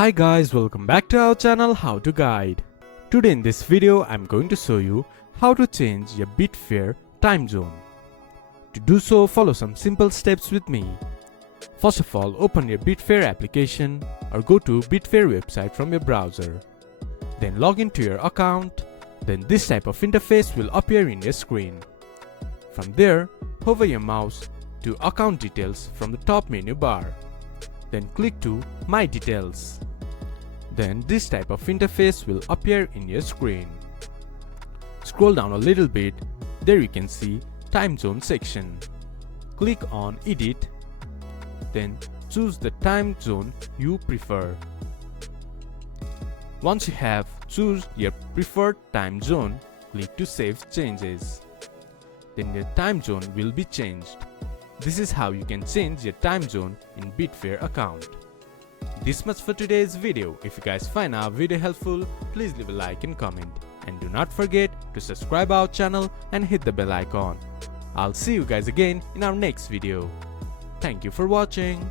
Hi guys, welcome back to our channel How to Guide. Today in this video I'm going to show you how to change your Betfair time zone. To do so, follow some simple steps with me. First of all, open your Betfair application or go to Betfair website from your browser. Then log into your account. Then this type of interface will appear in your screen. From there, hover your mouse to account details from the top menu bar. Then click to My Details. Then this type of interface will appear in your screen. Scroll down a little bit, there you can see Time Zone section. Click on Edit, then choose the time zone you prefer. Once you have choose your preferred time zone, click to Save Changes. Then your time zone will be changed. This is how you can change your time zone in Betfair account. This much for today's video. If you guys find our video helpful, please leave a like and comment. And do not forget to subscribe our channel and hit the bell icon. I'll see you guys again in our next video. Thank you for watching.